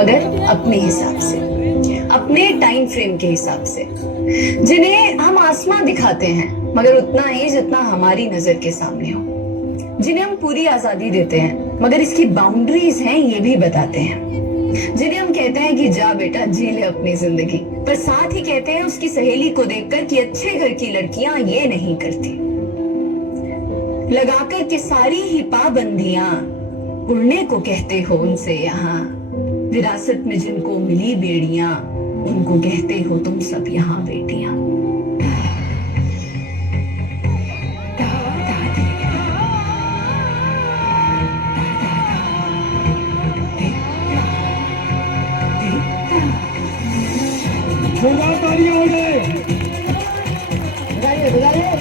मगर अपने हिसाब से, अपने टाइम फ्रेम के हिसाब से, जिन्हें हम आसमां दिखाते हैं मगर उतना ही जितना हमारी नजर के सामने हो, जिन्हें हम पूरी आजादी देते हैं मगर इसकी बाउंड्रीज हैं ये भी बताते हैं, जिन्हें हम कहते हैं कि जा बेटा जी ले अपनी जिंदगी, पर साथ ही कहते हैं उसकी सहेली को देखकर कि अच्छे घर की लड़कियां ये नहीं करती, लगाकर के सारी ही पाबंदियां उड़ने को कहते हो उनसे यहाँ, विरासत में जिनको मिली बेड़ियां उनको कहते हो तुम सब यहाँ बेटियां। बजाइए बजाइए।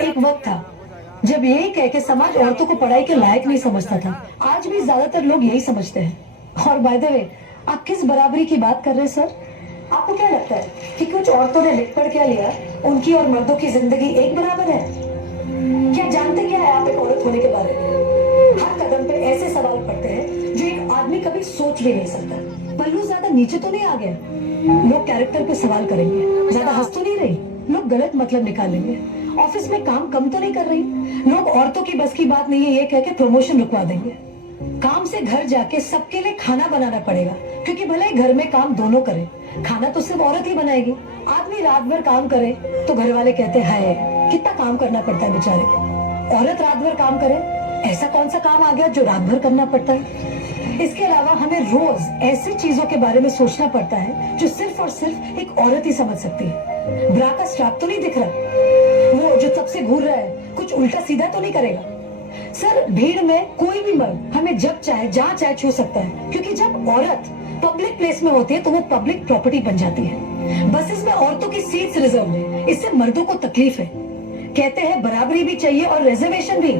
एक वक्त था जब यही कह के समाज औरतों को पढ़ाई के लायक नहीं समझता था। आज भी ज्यादातर लोग यही समझते हैं। और बाय द वे, आप किस बराबरी की बात कर रहे हैं सर? आपको क्या लगता है कि कुछ औरतों ने लिख पढ़ क्या लिया, उनकी और मर्दों की जिंदगी एक बराबर है? क्या जानते क्या है आप एक औरत होने के बारे में? हर कदम पे ऐसे सवाल पड़ते हैं जो एक आदमी कभी सोच भी नहीं सकता। पल्लू ज्यादा नीचे तो नहीं आ गया? लोग कैरेक्टर पे सवाल करेंगे। ज्यादा हंस तो नहीं रही? लोग गलत मतलब निकालेंगे। ऑफिस में काम कम तो नहीं कर रही? लोग औरतों की बस की बात नहीं है ये कह के प्रमोशन रुकवा देंगे। काम से घर जाके सबके लिए खाना बनाना पड़ेगा, क्योंकि भले ही घर में काम दोनों करें, खाना तो सिर्फ औरत ही बनाएगी। आदमी रात भर काम करे तो घर वाले कहते हैं कितना काम करना पड़ता है बेचारे को। औरत रात भर काम करे, ऐसा कौन सा काम आ गया जो रात भर करना पड़ता है? इसके अलावा हमें रोज ऐसी चीजों के बारे में सोचना पड़ता है जो सिर्फ और सिर्फ एक औरत ही समझ सकती है। ब्रा का स्ट्रैप तो नहीं दिख रहा, वो जो सबसे घूर रहा है कुछ उल्टा सीधा तो नहीं करेगा? सर, भीड़ में कोई भी मर्द हमें जब चाहे जहाँ चाहे छू सकता है, क्योंकि जब औरत पब्लिक प्लेस में होती है तो वो पब्लिक प्रॉपर्टी बन जाती है। बसेस में औरतों की सीट्स रिजर्व है, इससे मर्दों को तकलीफ है। कहते हैं बराबरी भी चाहिए और रिजर्वेशन भी।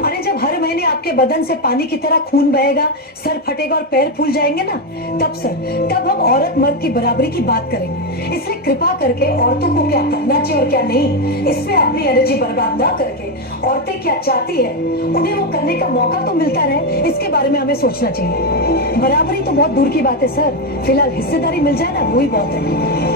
अरे जब हर महीने आपके बदन से पानी की तरह खून बहेगा, सर फटेगा और पैर फूल जाएंगे ना, तब हम औरत मर्द की बराबरी की बात करेंगे। इसलिए कृपा करके औरतों को क्या करना चाहिए और क्या नहीं, इसमें अपनी एनर्जी बर्बाद ना करके औरतें क्या चाहती है उन्हें वो करने का मौका तो मिलता रहे, इसके बारे में हमें सोचना चाहिए। बराबरी तो बहुत दूर की बात है सर, फिलहाल हिस्सेदारी मिल जाए ना, वही बहुत है।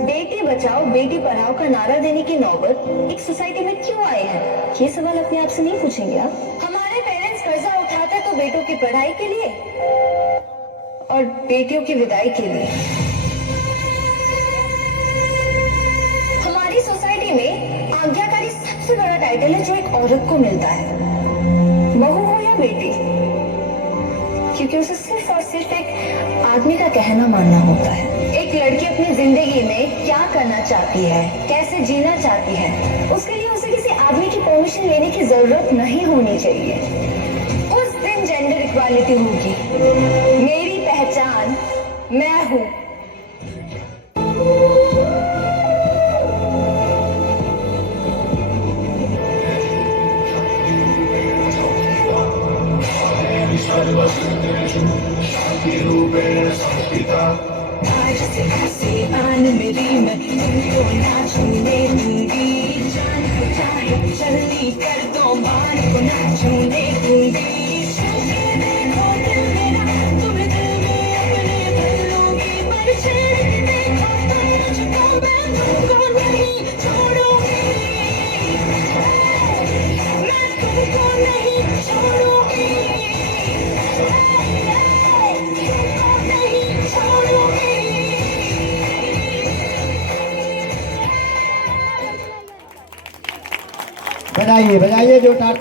बेटी बचाओ बेटी पढ़ाओ का नारा देने की नौबत एक सोसाइटी में क्यों आए हैं? ये सवाल अपने आप से नहीं पूछेंगे आप? हमारे पेरेंट्स कर्जा उठाते तो बेटों की पढ़ाई के लिए और बेटियों की विदाई के लिए। हमारी सोसाइटी में आज्ञाकारी सबसे बड़ा टाइटल है जो एक औरत को मिलता है, बहू हो या बेटी, क्योंकि उसे सिर्फ और सिर्फ एक आदमी का कहना मानना होता है। एक लड़की अपनी जिंदगी में क्या करना चाहती है, कैसे जीना चाहती है, उसके लिए उसे किसी आदमी की परमिशन लेने की जरूरत नहीं होनी चाहिए। उस दिन जेंडर इक्वालिटी होगी। मेरी पहचान मैं हूँ। आज से आन मेरी मैं तुमको ना छूने दूंगी, जान को चाहे चलनी कर दो मान को ना छूने दूंगी। छूके देखो दिल मेरा तुम्हें दिल में अपने भर लूंगी, पर छेड़ देखो तुम मुझको मैं तुमको नहीं छोड़ूंगी, मैं तुमको नहीं छोड़ूंगी, तुमको नहीं छोड़ूंगी। बजाइए बजाइए जोरदार।